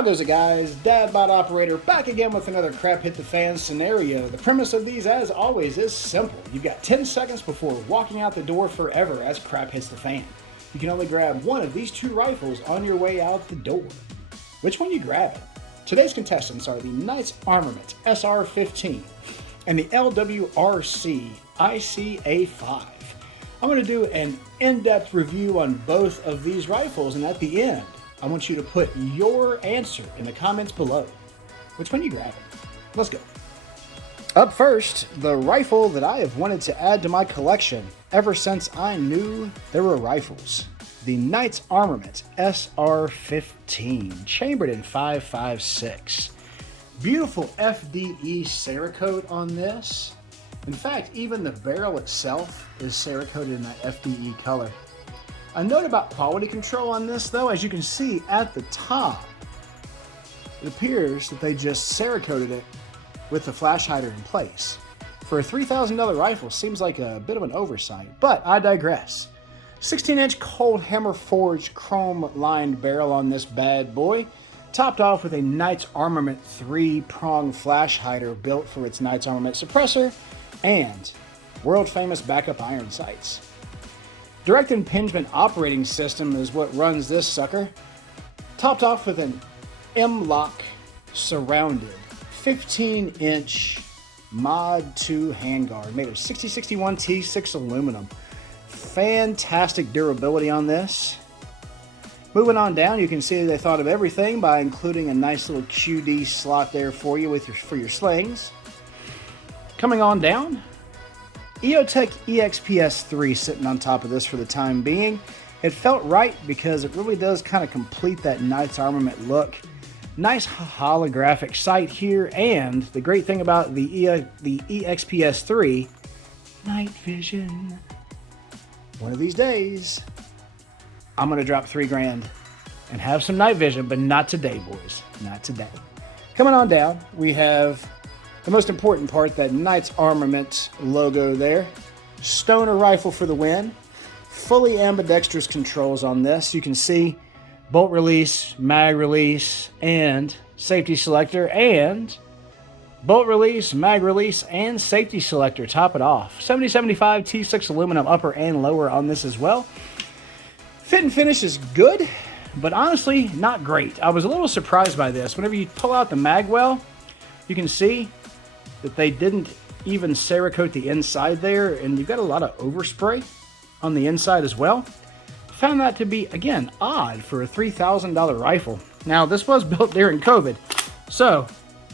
How goes it, guys? Dadbot Operator back again with another crap hit the fan scenario. The premise of these, as always, is simple. You've got 10 seconds before walking out the door forever as crap hits the fan. You can only grab one of these two rifles on your way out the door. Which one you grabbing? Today's contestants are the Knight's Armament SR-15 and the LWRC IC-A5. I'm going to do an in-depth review on both of these rifles, and at the end, I want you to put your answer in the comments below. Which one you grabbing? Let's go. Up first, the rifle that I have wanted to add to my collection ever since I knew there were rifles. The Knight's Armament SR-15, chambered in 5.56. Beautiful FDE Cerakote on this. In fact, even the barrel itself is Cerakoted in that FDE color. A note about quality control on this, though, as you can see at the top, it appears that they just Cerakoted it with the flash hider in place. For a $3,000 rifle, seems like a bit of an oversight, but I digress. 16-inch cold hammer forged chrome lined barrel on this bad boy, topped off with a Knight's Armament 3-prong flash hider built for its Knight's Armament suppressor and world famous backup iron sights. Direct impingement operating system is what runs this sucker, topped off with an M-LOK surrounded 15-inch Mod 2 handguard made of 6061 T6 aluminum. Fantastic durability on this. Moving on down, you can see they thought of everything by including a nice little QD slot there for you for your slings. Coming on down, EOTech EXPS-3 sitting on top of this for the time being. It felt right because it really does kind of complete that Knight's Armament look. Nice holographic sight here, and the great thing about the EXPS-3, night vision. One of these days, I'm going to drop $3 and have some night vision, but not today, boys. Not today. Coming on down, we have the most important part, that Knight's Armament logo there. Stoner rifle for the win. Fully ambidextrous controls on this. You can see bolt release, mag release, and safety selector, and bolt release, mag release, and safety selector. Top it off. 7075 T6 aluminum upper and lower on this as well. Fit and finish is good, but honestly, not great. I was a little surprised by this. Whenever you pull out the mag well, you can see that they didn't even Cerakote the inside there, and you've got a lot of overspray on the inside as well. Found that to be, again, odd for a $3,000 rifle. Now, this was built during COVID, so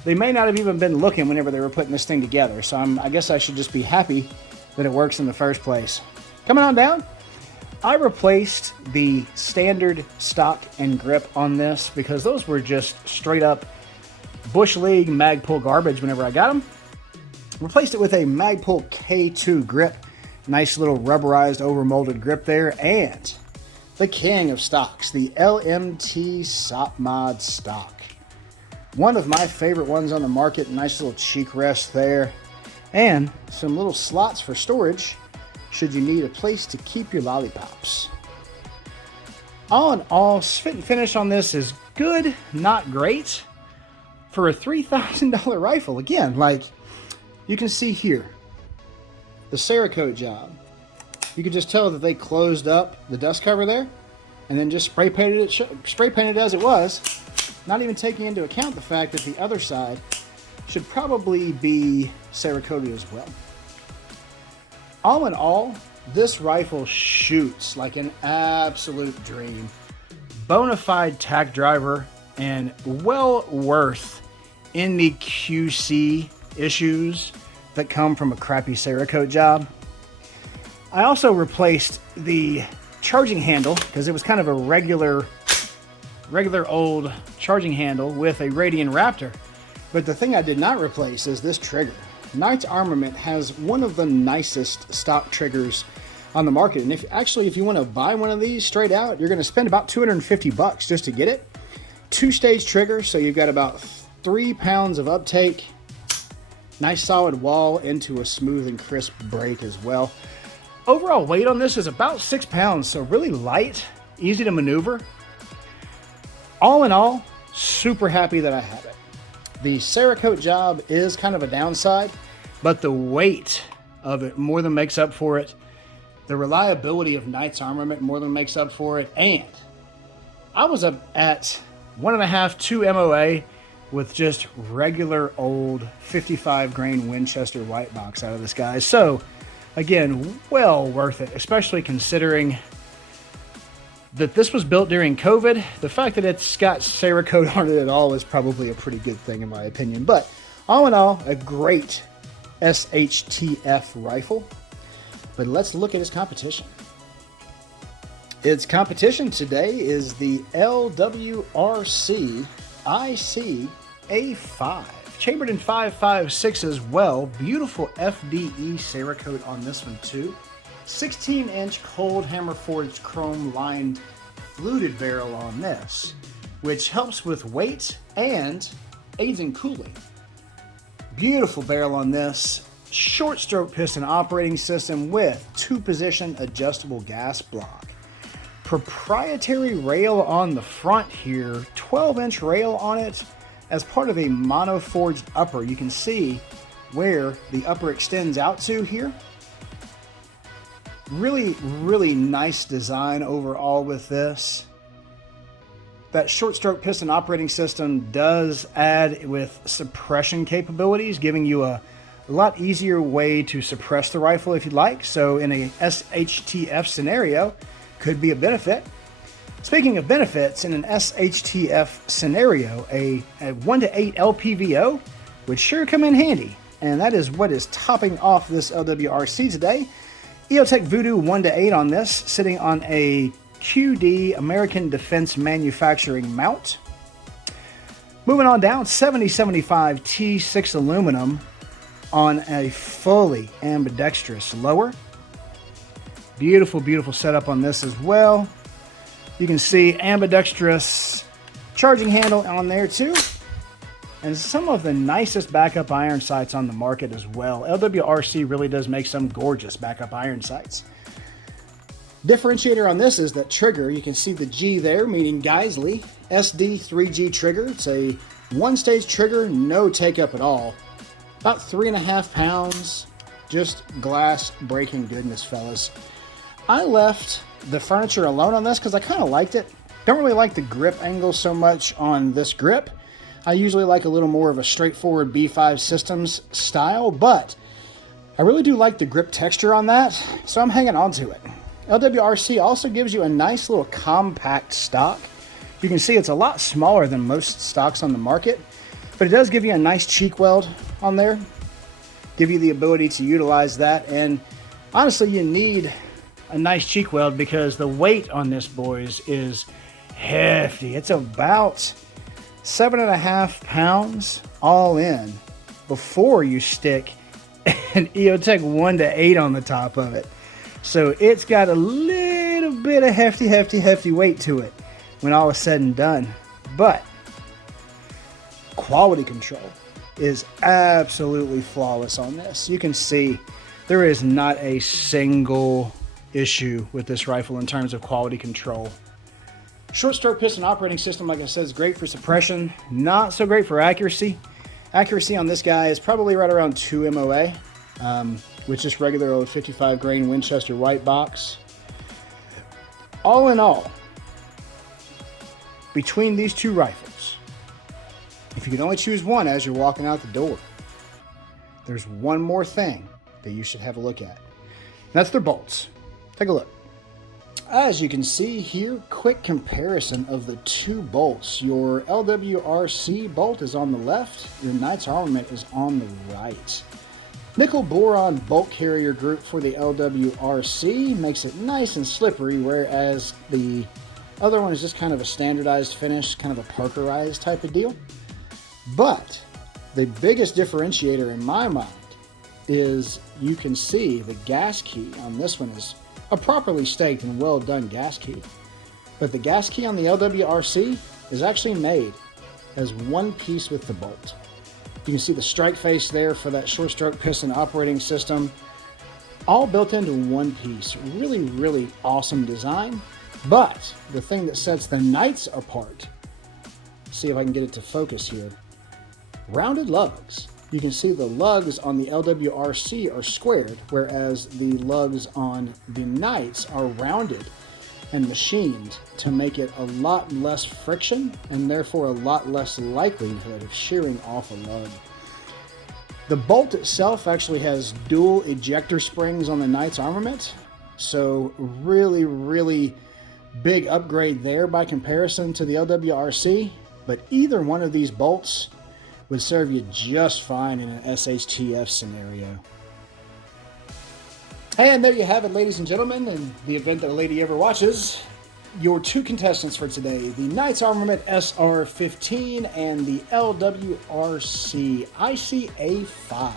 they may not have even been looking whenever they were putting this thing together, so I guess I should just be happy that it works in the first place. Coming on down, I replaced the standard stock and grip on this because those were just straight up Bush League Magpul garbage whenever I got them. Replaced it with a Magpul K2 grip. Nice little rubberized overmolded grip there. And the king of stocks, the LMT SOPMOD stock. One of my favorite ones on the market. Nice little cheek rest there. And some little slots for storage should you need a place to keep your lollipops. All in all, fit and finish on this is good, not great. For a $3,000 rifle, again, like you can see here, the Cerakote job. You can just tell that they closed up the dust cover there and then just spray painted it as it was, not even taking into account the fact that the other side should probably be Cerakoted as well. All in all, this rifle shoots like an absolute dream. Bonafide tack driver and well worth any QC issues that come from a crappy Cerakote job. I also replaced the charging handle because it was kind of a regular old charging handle with a Radian Raptor. But the thing I did not replace is this trigger. Knight's Armament has one of the nicest stock triggers on the market. And if you want to buy one of these straight out, you're going to spend about $250 just to get it. 2-stage trigger, so you've got about 3 pounds of uptake. Nice solid wall into a smooth and crisp break as well. Overall weight on this is about 6 pounds, so really light, easy to maneuver. All in all, Super happy that I have it. The Cerakote job is kind of a downside, but the weight of it more than makes up for it. The reliability of Knight's Armament more than makes up for it. And I was up at 1.5, 2 MOA with just regular old 55 grain Winchester white box out of this guy. So again, well worth it, especially considering that this was built during COVID. The fact that it's got Cerakote on it at all is probably a pretty good thing in my opinion. But all in all, a great SHTF rifle. But let's look at its competition. Its competition today is the LWRC IC-A5. Chambered in 5.56 as well. Beautiful FDE Cerakote on this one too. 16-inch cold hammer forged chrome lined fluted barrel on this, which helps with weight and aids in cooling. Beautiful barrel on this. Short stroke piston operating system with 2-position adjustable gas block. Proprietary rail on the front here, 12-inch rail on it as part of a mono forged upper. You can see where the upper extends out to here. Really nice design overall with this. That short stroke piston operating system does add with suppression capabilities, giving you a lot easier way to suppress the rifle if you'd like. So in a SHTF scenario, could be a benefit. Speaking of benefits, in an SHTF scenario, a 1-to-8 LPVO would sure come in handy. And that is what is topping off this LWRC today. EOTech Voodoo 1-to-8 on this, sitting on a QD American Defense Manufacturing mount. Moving on down, 7075 T6 aluminum on a fully ambidextrous lower. Beautiful setup on this as well. You can see ambidextrous charging handle on there too. And some of the nicest backup iron sights on the market as well. LWRC really does make some gorgeous backup iron sights. Differentiator on this is that trigger. You can see the G there, meaning Geisley. SD 3G trigger. It's a one-stage trigger, no take-up at all. About 3.5 pounds. Just glass breaking goodness, fellas. I left the furniture alone on this because I kind of liked it. Don't really like the grip angle so much on this grip. I usually like a little more of a straightforward B5 Systems style, but I really do like the grip texture on that, so I'm hanging on to it. LWRC also gives you a nice little compact stock. You can see it's a lot smaller than most stocks on the market, but it does give you a nice cheek weld on there. Give you the ability to utilize that, and honestly, you need a nice cheek weld because the weight on this, boys, is hefty. It's about 7.5 pounds all in before you stick an EOTech 1-to-8 on the top of it. So it's got a little bit of hefty weight to it when all is said and done. But quality control is absolutely flawless on this. You can see there is not a single issue with this rifle in terms of quality control. Short stroke piston operating system, like I said, is great for suppression, not so great for accuracy. Accuracy on this guy is probably right around 2 MOA, with just regular old 55 grain Winchester white box. All in all, between these two rifles, if you could only choose one as you're walking out the door, there's one more thing that you should have a look at. And that's their bolts. Take a look. As you can see here, quick comparison of the two bolts. Your LWRC bolt is on the left, your Knight's Armament is on the right. Nickel boron bolt carrier group for the LWRC makes it nice and slippery, whereas the other one is just kind of a standardized finish, kind of a Parkerized type of deal. But the biggest differentiator in my mind is you can see the gas key on this one is a properly staked and well done gas key. But the gas key on the LWRC is actually made as one piece with the bolt. You can see the strike face there for that short stroke piston operating system, all built into one piece. Really awesome design. But the thing that sets the Knights apart, see if I can get it to focus here. Rounded lugs. You can see the lugs on the LWRC are squared, whereas the lugs on the Knights are rounded and machined to make it a lot less friction and therefore a lot less likelihood of shearing off a lug. The bolt itself actually has dual ejector springs on the Knights Armament, so really big upgrade there by comparison to the LWRC, but either one of these bolts would serve you just fine in an SHTF scenario. And there you have it, ladies and gentlemen, in the event that a lady ever watches, your two contestants for today, the Knights Armament SR-15 and the LWRC IC-A5.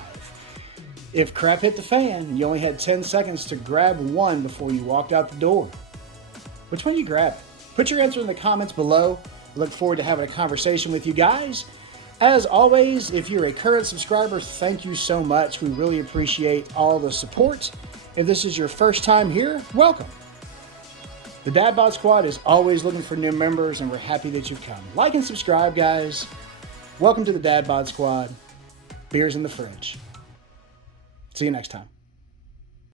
If crap hit the fan, you only had 10 seconds to grab one before you walked out the door. Which one you grab? Put your answer in the comments below. I look forward to having a conversation with you guys. As always, if you're a current subscriber, thank you so much. We really appreciate all the support. If this is your first time here, welcome. The Dad Bod Squad is always looking for new members, and we're happy that you've come. Like and subscribe, guys. Welcome to the Dad Bod Squad. Beers in the fridge. See you next time.